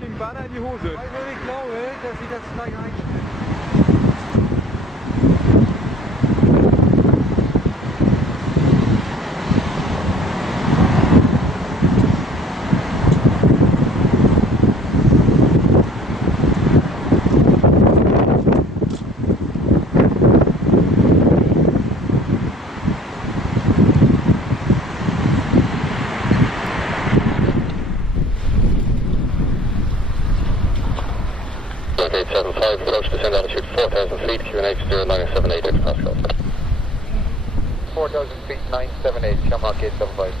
fucking Banner in die Hose. Ich glaube, dass sie das gleich einstellen. Approach descend altitude 4,000 feet, QNH 0978 Pascal. 4,000 feet, 978, Shamrock 875.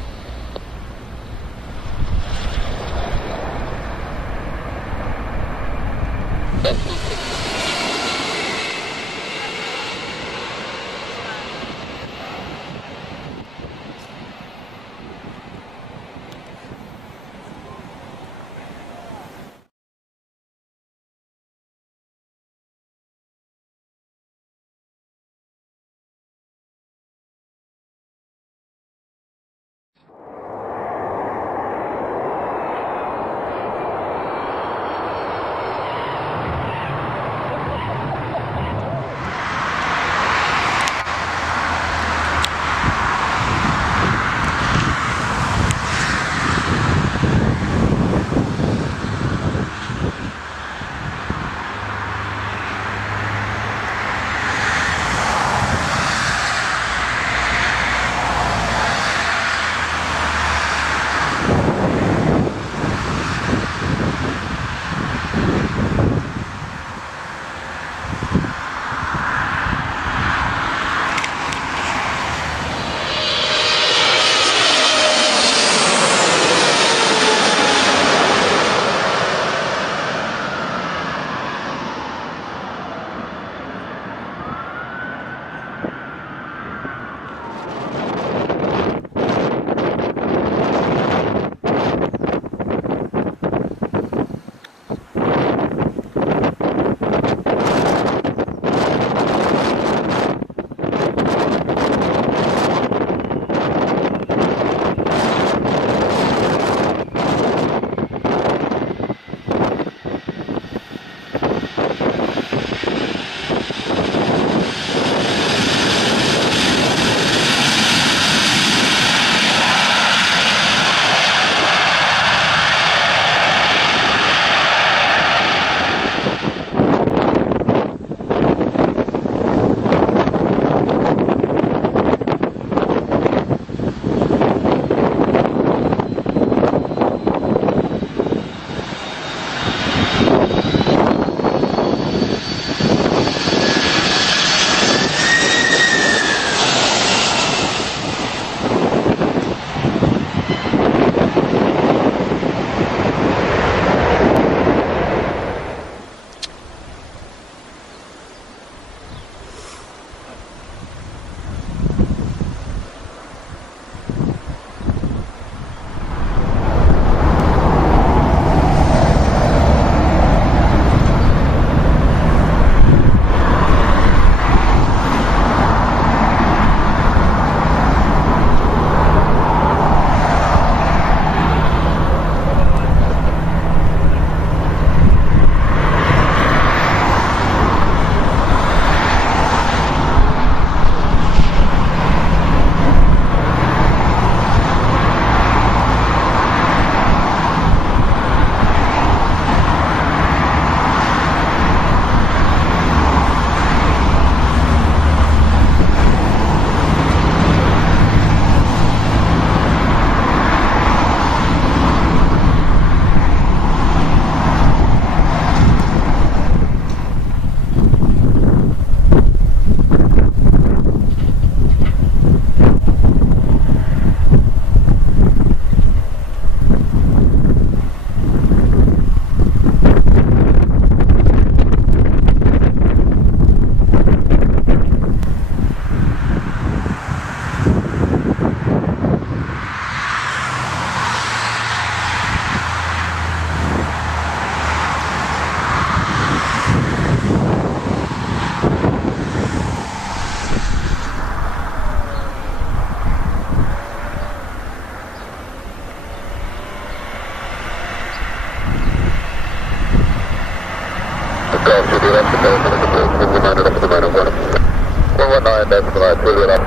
12 to the left of the minor left of the minor 119 left of the minor 2 left.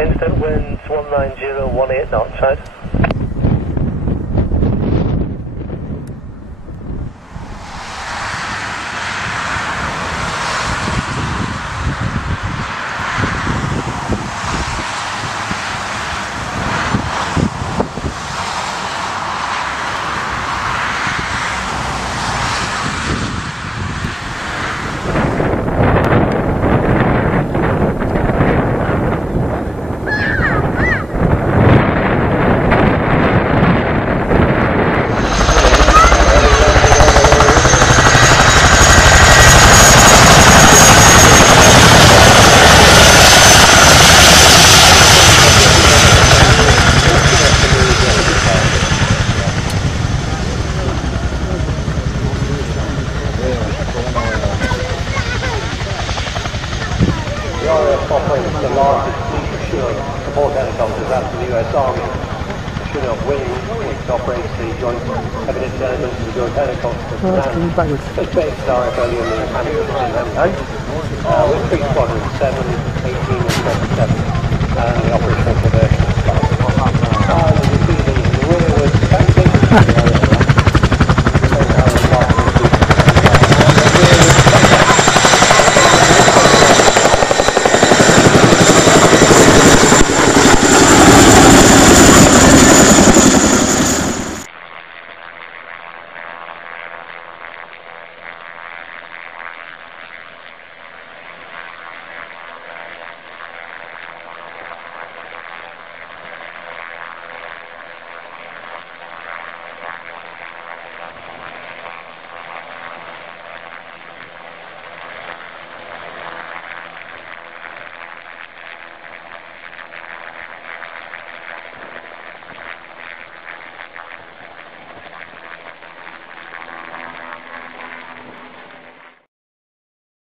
Instant winds 190, 18 knots, right? The RAF operates the largest fleet of Chinook support helicopters after the US Army. The Chinook Wing, which operates the Joint Heavy Intelligence and the Joint Helicopter Command, is based at RAF early in the mechanical system with 3 squadrons, 7, 18 and 27, and the operational conversion. As you see, the rear was